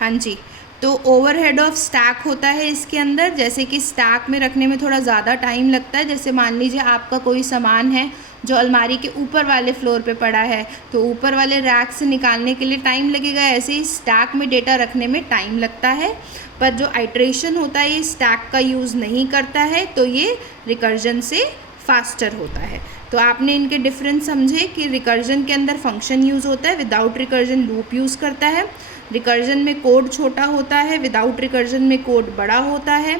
हाँ जी, तो overhead of stack होता है इसके अंदर। जैसे कि स्टैक में रखने में थोड़ा ज़्यादा टाइम लगता है। जैसे मान लीजिए आपका कोई सामान है जो अलमारी के ऊपर वाले फ्लोर पे पड़ा है, तो ऊपर वाले रैक से निकालने के लिए टाइम लगेगा। ऐसे ही स्टैक में डेटा रखने में टाइम लगता है, पर जो आइट्रेशन होता है ये स्टैक का यूज़ नहीं करता है, तो ये रिकर्जन से फास्टर होता है। तो आपने इनके डिफरेंस समझे कि रिकर्जन के अंदर फंक्शन यूज़ होता है, विदाउट रिकर्जन लूप यूज़ करता है। रिकर्जन में कोड छोटा होता है, विदाउट रिकर्जन में कोड बड़ा होता है,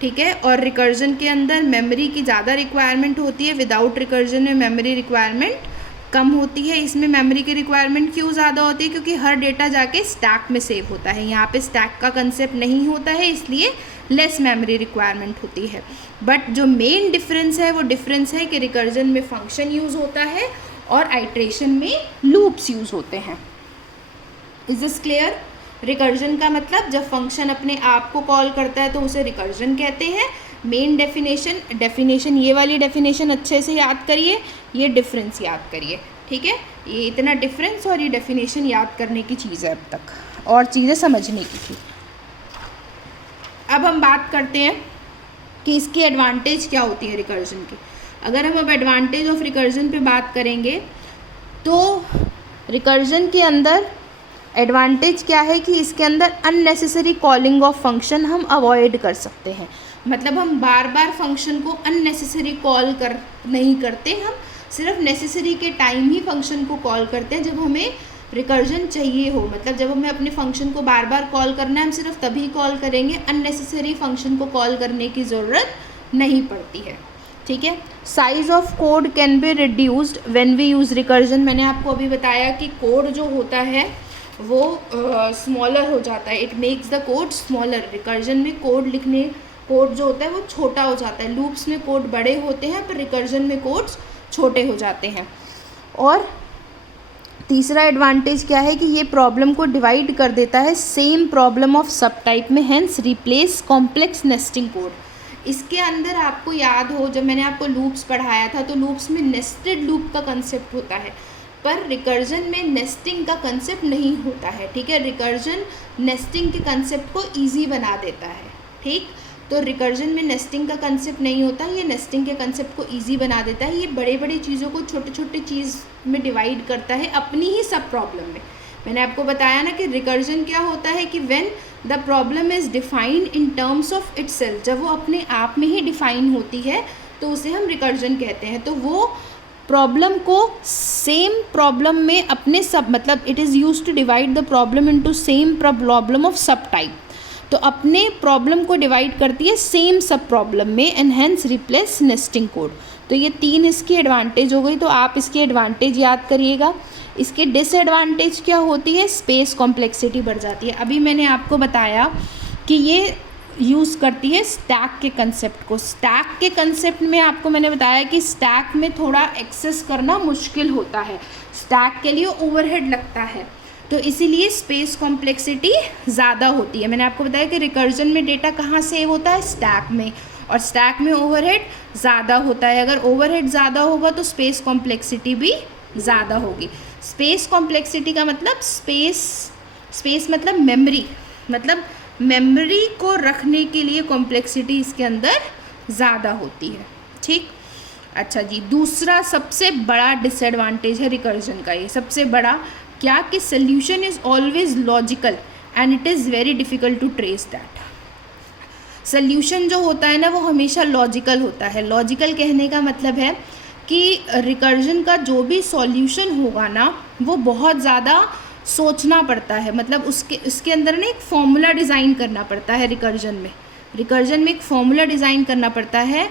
ठीक है। और रिकर्जन के अंदर मेमोरी की ज़्यादा रिक्वायरमेंट होती है, विदाउट रिकर्जन में मेमोरी रिक्वायरमेंट कम होती है। इसमें मेमोरी की रिक्वायरमेंट क्यों ज़्यादा होती है? क्योंकि हर डेटा जाके स्टैक में सेव होता है। यहाँ पे स्टैक का कंसेप्ट नहीं होता है, इसलिए लेस मेमोरी रिक्वायरमेंट होती है। बट जो मेन डिफरेंस है वो डिफरेंस है कि रिकर्जन में फंक्शन यूज़ होता है और आइट्रेशन में लूप्स यूज़ होते हैं। Is this clear? रिकर्जन का मतलब जब फंक्शन अपने आप को कॉल करता है तो उसे रिकर्जन कहते हैं। मेन डेफिनेशन ये वाली डेफिनेशन अच्छे से याद करिए, ये डिफरेंस याद करिए, ठीक है। ये इतना डिफरेंस और ये डेफिनेशन याद करने की चीज़ है अब तक, और चीज़ें समझने की थी। अब हम बात करते हैं कि इसकी एडवांटेज क्या होती है रिकर्जन की। अगर हम अब एडवांटेज ऑफ रिकर्जन पे बात करेंगे तो रिकर्जन के अंदर एडवांटेज क्या है कि इसके अंदर अननेसेसरी कॉलिंग ऑफ फंक्शन हम अवॉइड कर सकते हैं। मतलब हम बार बार फंक्शन को अननेसेसरी कॉल नहीं करते, हम सिर्फ नेसेसरी के टाइम ही फंक्शन को कॉल करते हैं जब हमें रिकर्जन चाहिए हो। मतलब जब हमें अपने फंक्शन को बार बार कॉल करना है हम सिर्फ तभी कॉल करेंगे, अननेसेसरी फंक्शन को कॉल करने की ज़रूरत नहीं पड़ती है, ठीक है। Size of code can be reduced when we use recursion. मैंने आपको अभी बताया कि कोड जो होता है वो स्मॉलर हो जाता है, it makes the code smaller. Recursion में कोड जो होता है वो छोटा हो जाता है। लूप्स में कोड बड़े होते हैं पर रिकर्जन में कोड्स छोटे हो जाते हैं। और तीसरा एडवांटेज क्या है कि ये प्रॉब्लम को डिवाइड कर देता है same problem of sub type में, hence replace complex nesting code. इसके अंदर आपको याद हो जब मैंने आपको लूप्स पढ़ाया था तो लूप्स में नेस्टेड लूप का कंसेप्ट होता है, पर रिकर्जन में नेस्टिंग का कंसेप्ट नहीं होता है, ठीक है। रिकर्जन नेस्टिंग के कंसेप्ट को ईजी बना देता है, ठीक। तो रिकर्जन में नेस्टिंग का कंसेप्ट नहीं होता, ये नेस्टिंग के कंसेप्ट को ईजी बना देता है। ये बड़े बड़े चीज़ों को छोटे छोटे चीज़ में डिवाइड करता है अपनी ही सब प्रॉब्लम में। मैंने आपको बताया ना कि रिकर्जन क्या होता है कि when the problem is defined in terms of itself, जब वो अपने आप में ही डिफाइन होती है तो उसे हम रिकर्जन कहते हैं। तो वो प्रॉब्लम को सेम प्रॉब्लम में अपने सब, मतलब it is use to divide the problem into same problem of sub type. तो अपने प्रॉब्लम को डिवाइड करती है सेम सब प्रॉब्लम में, and hence replace nesting code. तो ये तीन इसकी एडवांटेज हो गई। तो आप इसकी एडवांटेज याद करिएगा। इसके डिसएडवांटेज क्या होती है? स्पेस कॉम्प्लेक्सिटी बढ़ जाती है। अभी मैंने आपको बताया कि ये यूज़ करती है स्टैक के कंसेप्ट को। स्टैक के कंसेप्ट में आपको मैंने बताया कि स्टैक में थोड़ा एक्सेस करना मुश्किल होता है, स्टैक के लिए ओवरहेड लगता है, तो इसीलिए स्पेस कॉम्प्लेक्सिटी ज़्यादा होती है। मैंने आपको बताया कि रिकर्जन में डेटा कहाँ सेव होता है? स्टैक में, और स्टैक में ओवरहेड ज़्यादा होता है। अगर ओवरहेड ज़्यादा होगा तो स्पेस कॉम्प्लेक्सिटी भी ज़्यादा होगी। स्पेस कॉम्प्लेक्सिटी का मतलब स्पेस मतलब मेमोरी, मतलब मेमोरी को रखने के लिए कॉम्प्लेक्सिटी इसके अंदर ज़्यादा होती है, ठीक। अच्छा जी, दूसरा सबसे बड़ा डिसएडवांटेज है रिकर्जन का, ये सबसे बड़ा क्या कि solution is always logical and it is very difficult to trace that. Solution जो होता है ना वो हमेशा लॉजिकल होता है। लॉजिकल कहने का मतलब है कि रिकर्जन का जो भी सॉल्यूशन होगा ना वो बहुत ज़्यादा सोचना पड़ता है, मतलब उसके अंदर ना एक फॉर्मूला डिज़ाइन करना पड़ता है। रिकर्जन में एक फॉर्मूला डिज़ाइन करना पड़ता है